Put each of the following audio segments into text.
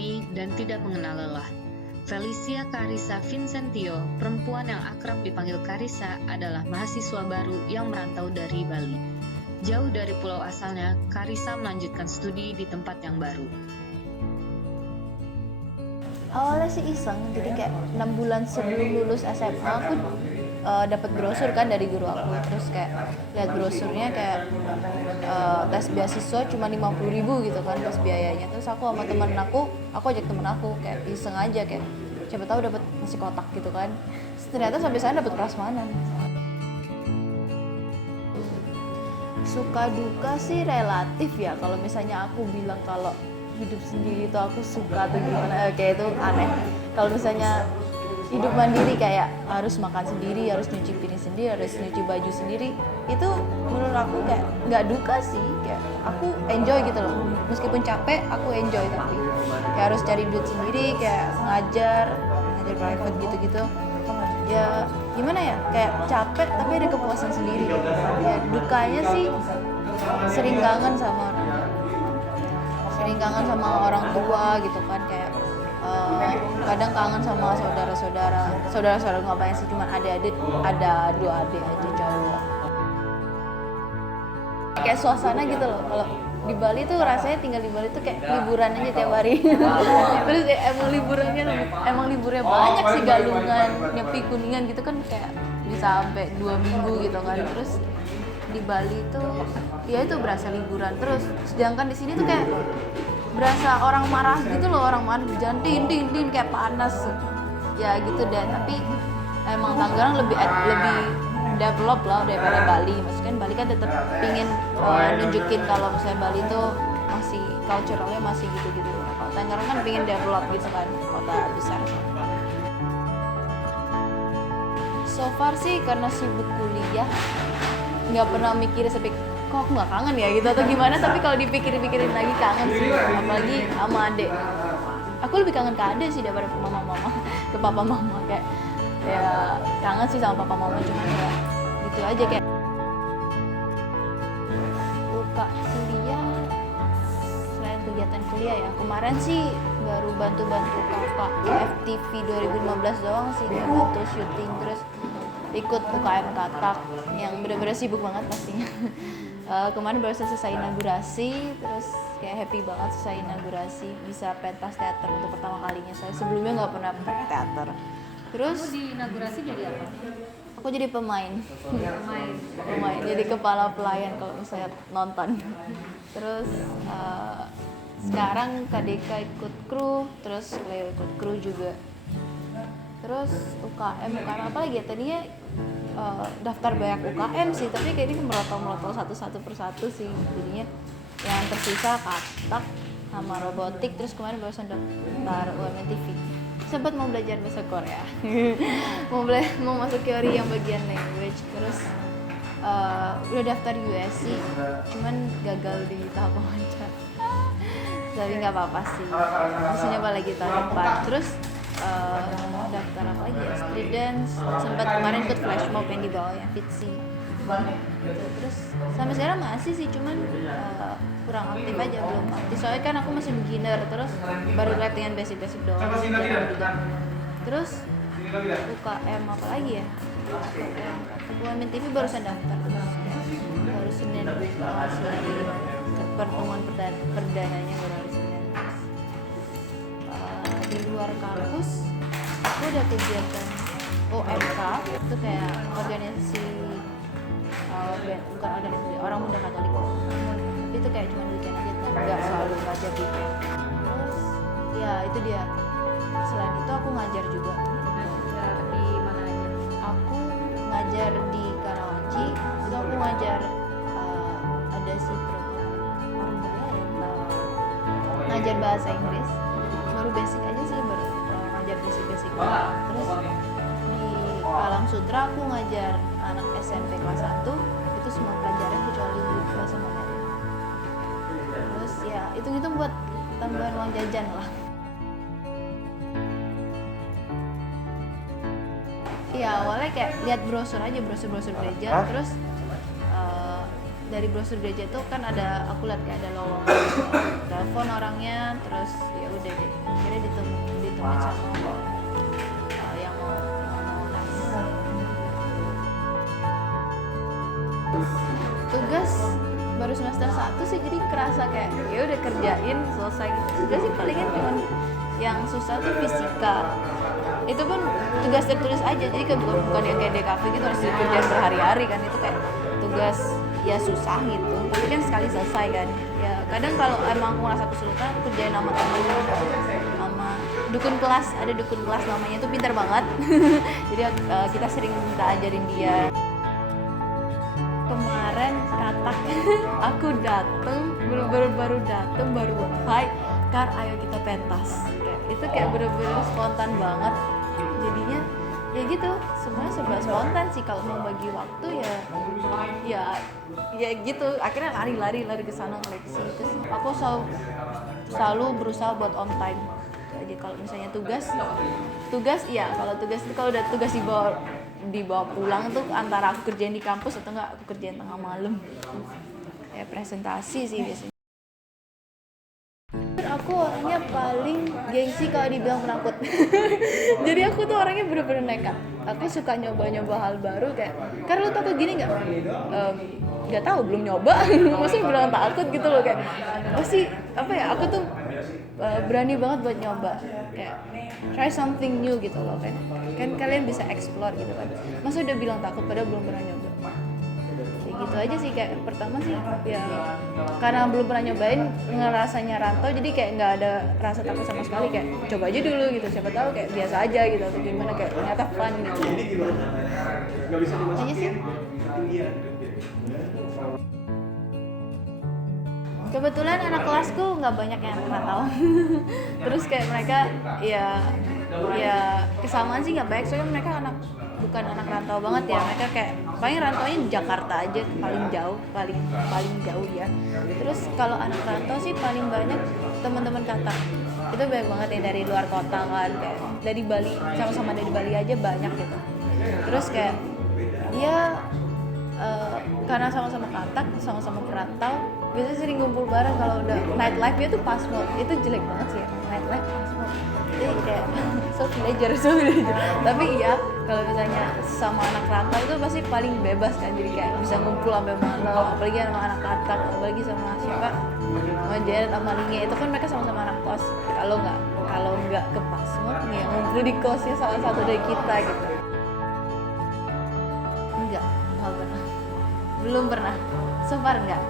berani, dan tidak mengenal lelah. Felicia Carissa Vincentio, perempuan yang akrab dipanggil Carissa, adalah mahasiswa baru yang merantau dari Bali. Jauh dari pulau asalnya, Carissa melanjutkan studi di tempat yang baru. Awalnya sih iseng, jadi kayak 6 bulan sebelum lulus SMA aku dapat brosur kan dari guru aku, terus kayak lihat brosurnya kayak tes beasiswa cuma 50.000 gitu kan tes biayanya. Terus aku sama temen aku ajak temen aku kayak iseng aja kayak siapa tahu dapat nasi kotak gitu kan. Terus ternyata sampai sana dapat prasmanan. Suka duka sih relatif ya. Kalau misalnya aku bilang kalau hidup sendiri itu aku suka atau gimana, kayak itu aneh. Kalau misalnya hidup mandiri kayak harus makan sendiri, harus nyuci piring sendiri, harus nyuci baju sendiri, itu menurut aku kayak nggak duka sih, kayak aku enjoy gitu loh. Meskipun capek, aku enjoy, tapi kayak harus cari duit sendiri, kayak ngajar private gitu-gitu. Ya gimana ya, kayak capek tapi ada kepuasan sendiri. Ya dukanya sih sering kangen sama orang tua gitu kan, kayak kadang kangen sama saudara nggak banyak sih, cuma ada 2 adik aja cowok. Kayak suasana gitu loh, kalau di Bali tuh rasanya tinggal di Bali tuh kayak liburan aja tiap hari. Terus emang liburnya banyak sih, Galungan, Nyepi, Kuningan gitu kan, kayak bisa sampai 2 minggu gitu kan. Terus di Bali tuh ya itu berasa liburan terus, sedangkan di sini tuh kayak berasa orang marah gitu loh, orang marah hujan din kayak panas ya gitu deh. Tapi emang Tangerang lebih develop lah daripada Bali. Maksudnya Bali kan tetap pingin nunjukin kalau misalnya Bali tuh masih culturalnya masih gitu-gitu. Kalau Tangerang kan pingin develop gitu kan, kota besar. So far sih karena sibuk kuliah, nggak pernah mikir sampai kok aku nggak kangen ya gitu atau gimana, tapi kalau dipikirin lagi kangen sih, apalagi sama adek. Aku lebih kangen ke adek sih daripada ke papa mama, kayak ya kangen sih sama papa mama, cuma ya gitu aja kayak. Buka kuliah selain kegiatan kuliah ya, kemarin sih baru bantu-bantu kakak FTV 2015 doang sih, kayak bantu syuting, terus ikut UKM Katak yang benar-benar sibuk banget pastinya. Kemarin baru selesai inaugurasi, terus kayak happy banget selesai inaugurasi, bisa pentas teater untuk pertama kalinya. Saya sebelumnya nggak pernah teater. Terus kamu di inaugurasi jadi apa? aku jadi pemain, jadi kepala pelayan kalau misalnya nonton. Terus sekarang KDK ikut kru, terus Leo ikut kru juga. Terus UKM apa lagi ya, tadinya daftar banyak UKM sih, tapi kayak ini merotol satu persatu sih, jadinya yang tersisa Katak sama robotik. Terus kemarin baru daftar UMN TV, sempat mau belajar bahasa Korea. mau masuk teori yang bagian language. Terus udah daftar USC, cuman gagal di tahap wawancara. Tapi nggak apa-apa sih, bisa nyoba lagi tahun depan. Terus daftar apa lagi ya, street dance, sempat kemarin ikut flash mob yang di bawah yang Fitzy. Terus sampai sekarang masih sih, cuman kurang aktif aja, belum aktif soalnya kan aku masih beginner, terus baru latihan basic doang. Terus UKM apa lagi ya, UMN TV barusan daftar, baru Senin pertemuan perdananya baru hari Senin. Di luar kampus aku udah kegiatan OMK, itu kayak organisasi bukan organisasi orang muda Katolik, tapi itu kayak cuma weekend aja, nggak selalu ngajar weekend. Terus ya itu dia, selain itu aku ngajar juga. Di mana aja? Aku ngajar di Karawaci, itu aku ngajar ada sih program orang Belanda ya, ngajar bahasa Inggris, baru basic aja sih, baru ngajar basic. Terus di Alam Sutra aku ngajar anak SMP kelas 1, itu semua pelajaran kecuali bahasa Mandarin. Terus ya hitung-hitung buat tambahan uang jajan lah. Iya awalnya kayak lihat brosur gereja, terus dari brosur Derajat tuh kan ada, aku lihat kayak ada lowongan, telepon orangnya, terus ya udah deh akhirnya ditemuin sama yang mau les. Tugas baru semester 1 sih, jadi kerasa kayak ya udah kerjain selesai gitu. Udah sih palingan cuman yang susah tuh fisika, itu pun tugas tertulis aja, jadi kan bukan yang kayak DKV gitu harus dikerjain berhari-hari kan, itu kayak tugas ya susah gitu, tapi kan sekali selesai kan. Ya kadang kalau emang aku ngerasa kesulitan, aku kerjain sama temen, sama dukun kelas, ada dukun kelas namanya, itu pintar banget. Jadi kita sering minta ajarin dia. Kemarin katak aku dateng, baru dateng, baru hai Kar, ayo kita pentas. Itu kayak bener-bener spontan banget, jadinya ya gitu, semuanya serba spontan sih. Kalau mau bagi waktu ya gitu, akhirnya lari ke sana lari ke situ sih. Aku selalu berusaha buat on time aja. Kalau misalnya tugas iya, kalau tugas itu kalau udah tugas dibawa pulang tuh antara aku kerjain di kampus atau enggak aku kerjain tengah malam, kayak presentasi sih biasanya. Aku orangnya paling gengsi kalau dibilang penakut. Jadi aku tuh orangnya bener-bener nekat. Aku suka nyoba-nyoba hal baru, kayak karena lu takut gini nggak? Nggak tahu, belum nyoba. Maksudnya bilang takut gitu loh, kayak pasti apa ya? Aku tuh berani banget buat nyoba, kayak try something new gitu loh kan kalian bisa explore gitu kan. Masa udah bilang takut padahal belum pernah nyoba. Gitu aja sih, kayak pertama sih ya karena belum pernah nyobain, ngerasanya rantau, jadi kayak nggak ada rasa takut sama sekali, kayak coba aja dulu gitu, siapa tahu kayak biasa aja gitu atau gimana, kayak ternyata fun gitu aja sih. Kebetulan anak kelasku nggak banyak yang rantau. Terus kayak mereka ya kesamaan sih nggak baik, soalnya mereka bukan anak rantau banget ya, mereka kayak paling rantaunya di Jakarta aja, paling jauh ya. Terus kalau anak rantau sih paling banyak teman-teman Katak, itu banyak banget yang dari luar kota kan, kayak dari Bali, sama-sama dari Bali aja banyak gitu. Terus kayak dia karena sama-sama Katak, sama-sama perantau, biasanya sering ngumpul bareng. Kalau udah nightlife-nya tuh pas mode, itu jelek banget sih ya, nightlife pas mode. Jadi kayak so villager. Tapi iya, kalau misalnya sama anak rantau itu pasti paling bebas kan, jadi kayak bisa ngumpul sampai malam, apalagi sama anak Katak, apalagi sama siapa, sama Jared, sama Linge, itu kan mereka sama-sama anak kos. Kalau nggak ke pas mode nih, ngumpul di kosnya salah satu dari kita gitu. Nggak pernah, belum pernah, so far nggak.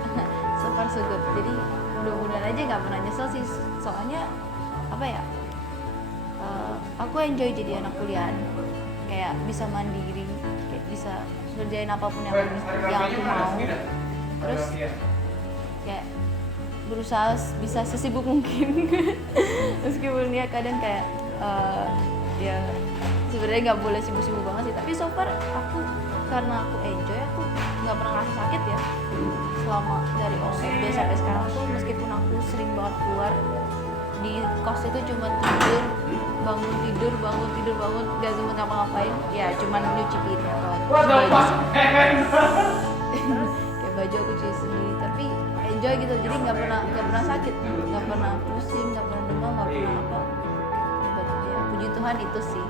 So far so good, jadi mudah-mudahan aja nggak pernah nyesel sih, soalnya apa ya, aku enjoy jadi anak kuliahan, kayak bisa mandiri, kayak bisa ngerjain apapun yang aku mau, terus kayak berusaha bisa sesibuk mungkin. Meskipun ya kadang kayak ya sebenarnya nggak boleh sibuk-sibuk banget sih, tapi so far karena aku enjoy, aku nggak pernah ngerasa sakit ya selama dari OSD sampai sekarang tuh. Meskipun aku sering banget keluar, di kos itu cuma tidur bangun, gak sempat ngapa-ngapain ya, cuman nyuci piring atau baju kayak baju aku cuci sendiri, tapi enjoy gitu, jadi nggak pernah sakit, nggak pernah pusing, nggak pernah demam, nggak pernah apa. Ya puji Tuhan itu sih.